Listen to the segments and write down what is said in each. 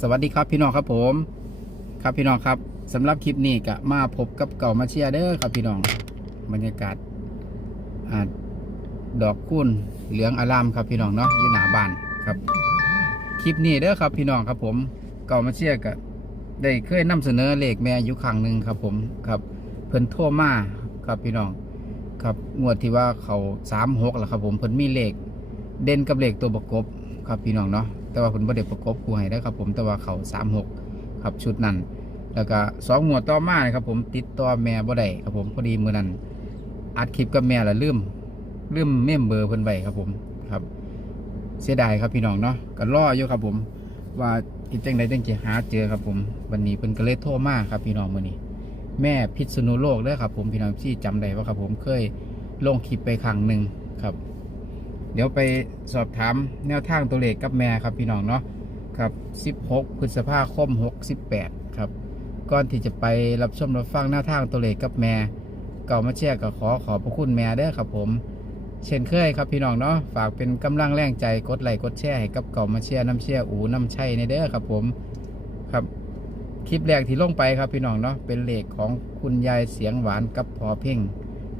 สวัสดีครับพี่น้องครับผม ครับพี่น้องครับสำหรับคลิปนี้ก็มาพบกับเก่ามาเชียเด้อครับพี่น้องบรรยากาศอาดอกคุ้นเหลืองอารามครับพี่น้องเนาะอยู่หนาบ้านครับ คลิปนี้เด้อครับพี่น้องครับผมเก่ามาเชียก็ได้เคยนำเสนอเลขแม่อยู่ครั้งหนึ่งครับผมครับ เพิ่นโทรมาครับพี่น้องครับงวดที่ว่าเขาสามหกแล้วครับผมเพิ่นมีเลขเด่นกับเลขตัวประกบครับพี่น้องเนาะ แต่ว่าผลประเด็ประกบกูให้ได้ครับผมแต่ว่าเขาสามหกครับชุดนั้น แล้วก็สองหมวต่อมานะครับผมติดต่อแม่บ่ได้ครับผมพอดีมือนั้นอัดคลิปกับแม่ล้วลืมลืมเมมเบอร์เพิ่นไว้ครับผมครับ เสียดายครับพี่น้องเนาะก็รออยู่ครับผม ว่าอีจังใดจังจะหาเจอครับผม วันนี้เพิ่นก็เลยโทรมาครับพี่น้องมื้อนี้ แม่พิษณุโลกเด้อครับผมพี่น้องที่จำได้ว่าครับผมเคยลงคลิปไปครั้งหนึ่งครับ เดี๋ยวไปสอบถามแนวทางตัวเลขกับแม่ครับพี่น้องเนาะครับ 16 พฤษภาคม 68 ครับ ก่อนที่จะไปรับชมรับฟังแนวทางตัวเลขกับแม่เก่ามาแชร์ก็ขอขอบพระคุณแม่เด้อครับผม เช่นเคยครับพี่น้องเนาะฝากเป็นกำลังแรงใจกดไลค์กดแชร์ให้กับเก่ามาแชร์น้ำแชร์อูน้ำชัยในเด้อครับผมครับคลิปแรกที่ลงไปครับพี่น้องเนาะเป็นเลขของคุณยายเสียงหวานกับพอเพ่ง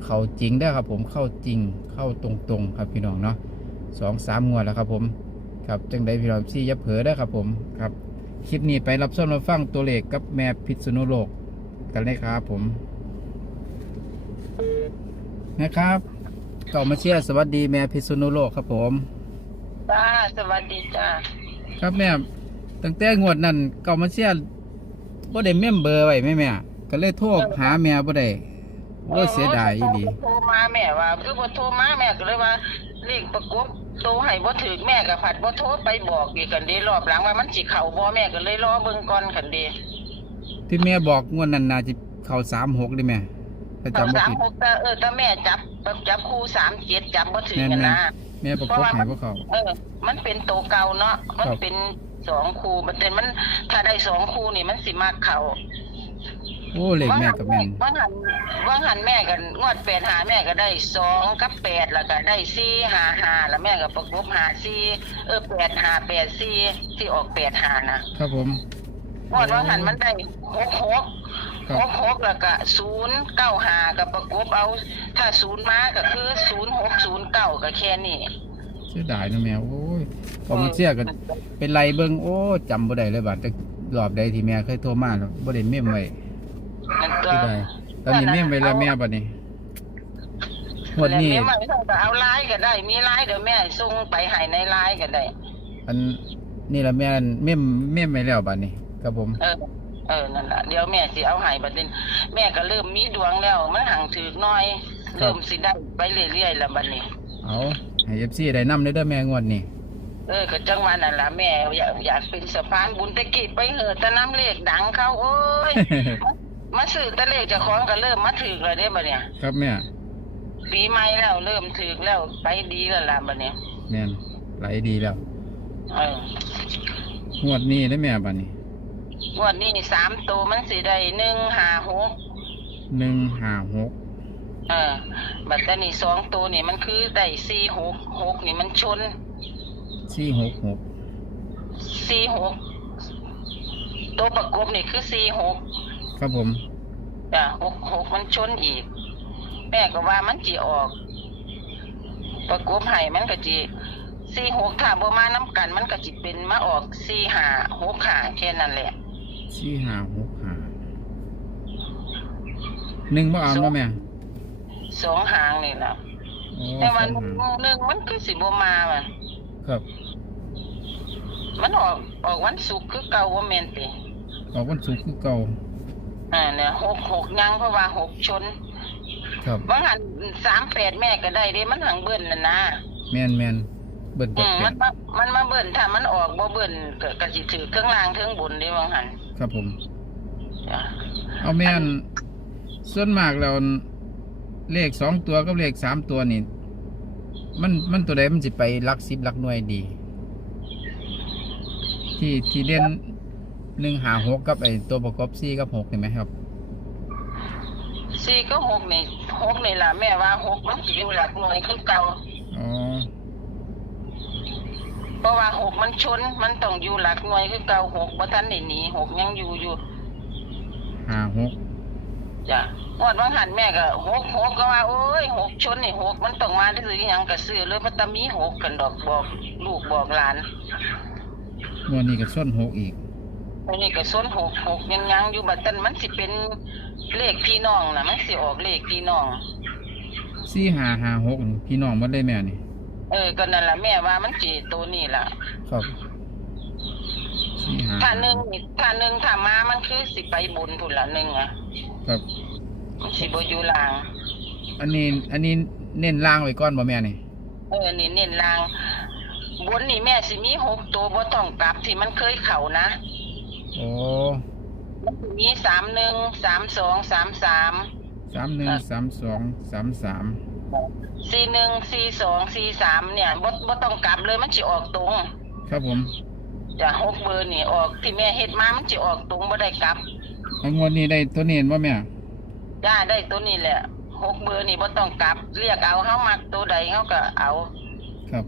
เข้าจริงได้อครับผมเข้าจริงเข้าตรงๆ ครับพี่น้องเนาะสองสามงวดแล้วครับผมครับจังได้พี่น้องซี่ยับเผลอได้อครับผมครับคลิปนี้ไปรับชมรับฟังตัวเลขกับแม่พิษณุโลกกันเลยครับผมนะครับก่ามาเชียร์สวัสดีแม่พิษณุโลกครับผมจ้าสวัสดีจ้าครับแม่ตั้งแต่งวดนั้นเก่ามาเชียร์บ่ได้เมมเบอร์ไว้แม่แม่ก็เลยโทรหาแม่บ่ได้ โอ้ยเสียดายอีหลีโทรมาแม่ว่าคือบ่โทรมาแม่ก็เลยว่าเลขประกบโตให้บ่ถึกแม่ก็ผัดบ่โทรไปบอกอีกกันเดีรอบหลังว่ามันสิเข้าบ่แม่ก็เลยรอเบิ่งก่อนกันเดีที่แม่บอกงวดนั้นน่าจะเข้าสามหกได้ไหมถ้าสามจำไม่สามผิดหกแต่เออแต่แม่จับจับคู่สามเจ็ดจับบ่ถึกกันนะแม่ประกบให้พวกเขาเออ มันเป็นโตเก่าเนาะมันครับเป็นสองคู่มันแต่มันถ้าได้สองคู่นี่มันสิมากเข้า โอ้เลขแม่กับแม่นว่างหันว่างหันแม่กันงวดแปดหาแม่ก็ได้สองกับแปดแล้วก็ได้สี่หาหาแล้วแม่ก็ประกบหาสี่เออแปดหาแปดสี่ที่ออกแปดหานะครับผมงวดว่างหันมันได้หกหกครับหกหกแล้วก็ศูนย์เก้าหากับประกบเอา ถ้าศูนย์มาก็คือศูนย์หกศูนย์เก้าก็แค่นี้เสียดายนะแม่โอ้ยพอมาเสียกันเป็นไรเบิ่งโอ้จำบ่ได้เลยบาดแต่รอบใดที่แม่เคยโทรมาแล้วบ่ได้เมมไว้ นั่นก็เสียดายตอนนี้เมมไว้แล้วแม่บัดนี้งวดนี้แล้วแม่ไม่ต้องเอาไลน์ก็ได้ มีไลน์เดี๋ยวแม่ส่งไปให้ในไลน์ก็ได้ อันนี่ละแม่นเมมเมมไว้แล้วบัดนี้ครับผมเออเออนั่นแหละเดี๋ยวแม่สิเอาให้บัดนี้แม่ก็เริ่มมีดวงแล้วมันห่างถือน้อยเริ่มสิได้ไปเรื่อยๆแล้วบัดนี้เอาให้ FC ได้นำเด้อเด้อแม่งวดนี้เออก็จังหวะนั่นล่ะแม่อยากอยากเป็นสะพานบุญตะกี้ไปเหอะแตะน้ำเลขดังเขาโอ้ย มาซื้อแตะเลขเจะของก็เริ่มมาถือแล้วเด้บัดเนี่ยครับแม่ปีใหม่แล้วเริ่มถือแล้วไปดีแล้วล่ะบัดเนี่ยแม่นไหลดีแล้วเอองวดนี้ได้อแม่บัดนี้งวดนี้สามตัวมันสิได้หนึ่งห้าหก156เออบัดแต่นี่สองตัวนี่มันคือได้สี่หกหกนี่มันชน466สี่หกตัวประกบนี่คือสี่หก ครับผมจ้ะหกหกมันชนอีก แม่ก็ว่ามันจีออก ประกบให้มันก็จีสี่หกถ้าบ่มาน้ำกัน มันก็จิเป็นมาออกสี่หาหกหาแค่นั้นแหละสี่ห้าหกห้าหนึ่งบ่เอาเนาะแม่สองหางนี่แหละอ๋อแต่สวัอนงห้าหนึ่งมันคือสิบ่มาว่ะครับ มันออกออกวันศุกร์คือเก่าว่าแม่นติออกวันศุกร์คือเก่า อ่าเนี่ยหกหกยังเพราะว่าหกชนครับว่าหันสามแปดแม่ก็ได้เด้มันหังเบิ่นน่ะนะแมนแมนเบิดแปอืดมแปมัดนมามันมาเบิ่นถ้ามันออกบ่เบิ่นก็ก็สิถือเครื่องล่างเครื่องบนเด้ว่าหันครับผม จ้ะเอาแม่นส่วนมากแล้วเลขสองตัวกับเลขสามตัวนี่มันมันตัวใดมันสิไปหลักสิบหลักหน่วยดี ที่ที่เด่น หนึ่งหาหกกับไอตัวประกอบสี่กับหกเห็นไหมครับสี่ก็หกนี่หกนี่ล่ะแม่ว่าหกมันสิอยู่หลักหน่วยคือเก่าอ๋อเพราะว่าหกมันชน มันต้องอยู่หลักหน่วยคือเก่าหกบ่ทันได้หนีหกยังอยู่อยู่ห้าหกจ้ะงวดบางหันแม่ก็หกหกก็ว่าโอ้ยหกชนนี่หกมันต้องมาได้หรือหยังก็ซื้อเลยมันตะมีหกกันดอกบอกลูกบอกหลานงวดนี้ก็ส้นหกอีก อันนี้ก็ส้นหกหกยังยังอยู่บัดนั้นมันสิเป็นเลขพี่น้องน่ะมันสิออกเลขพี่น้องสี่ห้าห้าหกนี่พี่น้องหมันได้แม่นี่ เออก็นั่นล่ะแม่ว่ามันสิตัวนี้ล่ะ ครับสี่ห้าถ้าหนึ่งนี่ถ้าหนึ่งถ้ามามันคือสิไปบุญพุ่นละหนึ่งอะครับ มันสิบ่อยู่ลาง อันนี้ อันนี้เน้นล่างไว้ก่อนบ่แม่นี่ เออนี่เน้นลางบนนี่แม่สิมีหกตัวบ่ต้องกลับที่มันเคยเข่านะ โอ้มันสิมีสามหนึ่งสามสองสามสามสามหนึ่งสามสองสามสามสี่หนึ่งสี่สองสี่สามเนี่ยบ่บ่ต้องกลับเลยมันสิออกตรง ครับผมจะหกเบอร์นี่ออกที่แม่เฮ็ดมามันสิออกตรงบ่ได้กลับอันงวดนี้ได้ตัวเน้นบ่แม่ได้ได้ตัวนี้แหละหกเบอร์นี่บ่ต้องกลับ เรียกเอาเฮามักตัวใดเฮาก็เอา ครับ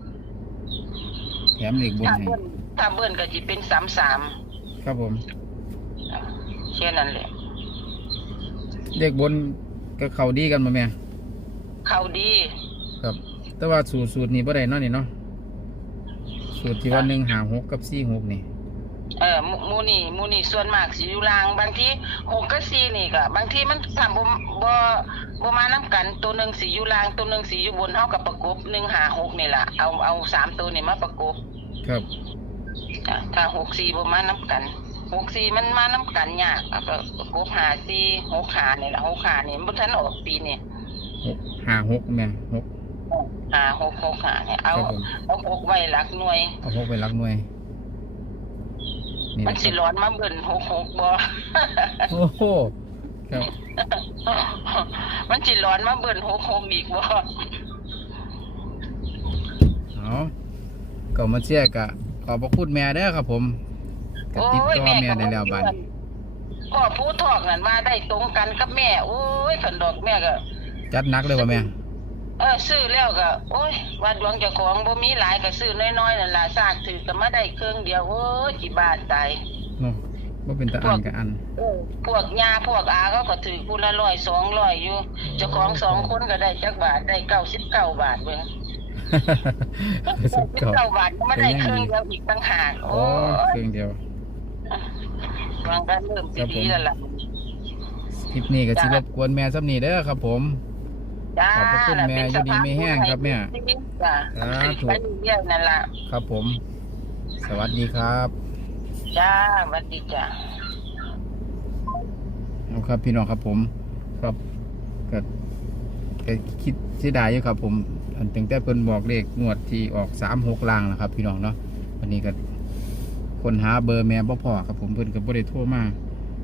แถมเหล็กบนถ้าให้เบิ้นถ้าเบิ้นก็สิเป็นสามสาม ครับผมแค่นั้นแหละเหล็กบนก็เข้าดีกันบ่แม่เขาดี ครับ แต่ว่าสูตรสูตรนี้บ่ได้เนาะนี่เนาะสูตรที่ว่าหนึ่งหาหกกับสี่หกนี่เออหมูหมูนี่หมูนี่ส่วนมากสิอยู่ล่าง บางทีหกกับสี่นี่ก็บางทีมันทำบ่บ่บ่มานํกัน ตัวหนึงสิอยู่ล่าง ตัวหนึงสิอยู่บนเฮากับประกบ1 5 6นี่ล่ะเอาเอาสามตัวนี่มาประกบ ครับ จ้ะถ้าหกสี่บ่มานํกันหกสี่มันมานํกันยากเอาก็ประกบห้าสี่หกห้านี่ล่ะหกห้านี่มันบ่ทันออกปีนี่หกหาหกแม่หกห้าหกหกห้าเนี่ยเอาครับผมเอาหกไว้หลักหน่วยเอาหกไปรักหน่วยนี่มันนะคสิรับร้อนมาเบิ่นหกหกบ่โอ้โหครับมันสิร้อนมาเบิ่นหกหกอีกบ่เอาก็มาเชียร์กะ ขอบพระคุณแม่เด้อครับผมก็ติดต่อแม่ได้แล้วบัดนี้ก็ผู้ทอกนั่นมาได้ตรงกันกับแม่ โอ้ยขันดอกแม่ก็ จัดหนักเลยว่แม่ เออซื้อแล้วก็ โอ้ยว่าดวงเจ้าของบ่มีหลายก็ซื้อน้อยๆนั่นล่ะซากถือก็มาได้เครื่องเดียวโอ้ยกี่บาทตายเนาะว่าเป็นตาอันกับอันเออพวกยาพวกอาเขาก็ถือผู้ละร้อยสองร้อยอยู่ เจ้าของสองคนก็ได้จักบาทได้เก้าสิบเก้าบาทเบิ่ง สุดสิบเก่าเก้าบาทก็ไม่ได้เครื่องเดียวอีกต่างหากโอ้โอ้ยเครื่องเดียววางกันเริ่มสิดีแล้วล่ะคลิปนี้ก็สิรบกวนแม่ซ้ำนี่เด้อครับ ผมจ้าขอบพระคุณแม่อยู่ดีมีแห้งครับแม่จ้าสาธุไปเรื่อยๆนั่นล่ะครับผม สวัสดีครับจ้าสวัสดีจ้าเอาครับพี่น้องครับผม ครับก็ก็คิดเสียดายอยู่ครับผม อันตั้งแต่เพิ่นบอกเลขงวดที่ออกสามหกล่างนะครับ พี่น้องเนาะวันนี้ก็คนหาเบอร์แม่บ่พอครับผมเพิ่นก็บ่ได้โทรมา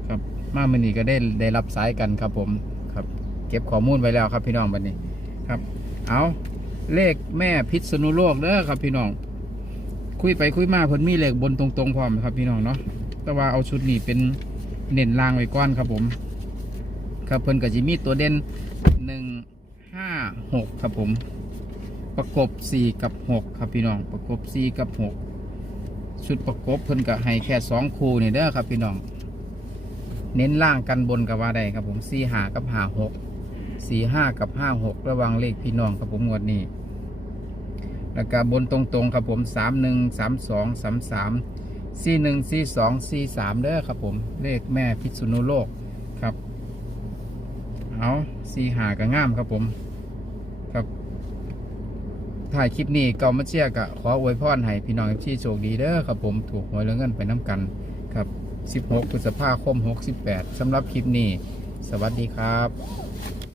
ครับ มามื้อนี้ก็ได้ได้รับสายกันครับผมครับ เก็บข้อมูลไว้แล้วครับพี่น้องบัดนี้ครับ เอาเลขแม่พิษณุโลกเด้อครับพี่น้อง คุยไปคุยมาเพิ่นมีเลขบนตรงๆพร้อมครับพี่น้องเนาะแต่ว่าเอาชุดนี้เป็นเน้นล่างไว้ก่อนครับผม ครับเพิ่นก็จะมีตัวเด่นหนึ่งห้าหกครับผม ประกบสี่กับหกครับพี่น้องประกบสี่กับหกชุดประกบเพิ่นก็ให้แค่สองคู่นี่เด้อครับพี่น้อง เน้นล่างกันบนกับว่าใดครับผมสี่ห้ากับห้าหกสี่ห้ากับห้าหกระวังเลขพี่น้องครับผมงวดนี้แล้วก็บนตรงๆครับผมสามหนึ่งสามสองสามสามสี่หนึ่งสี่สองสี่สามเด้อครับผมเลขแม่พิษณุโลกครับเอาสี่หาก็งามครับผมครับ ถ่ายคลิปนี้ก็มาเชียร์กะขออวยพรให้พี่น้องที่โชคดีเด้อครับผมถูกหวยแล้วเงินไปน้ำกันครับ 16พฤษภาคม 68สำหรับคลิปนี้ สวัสดีครับ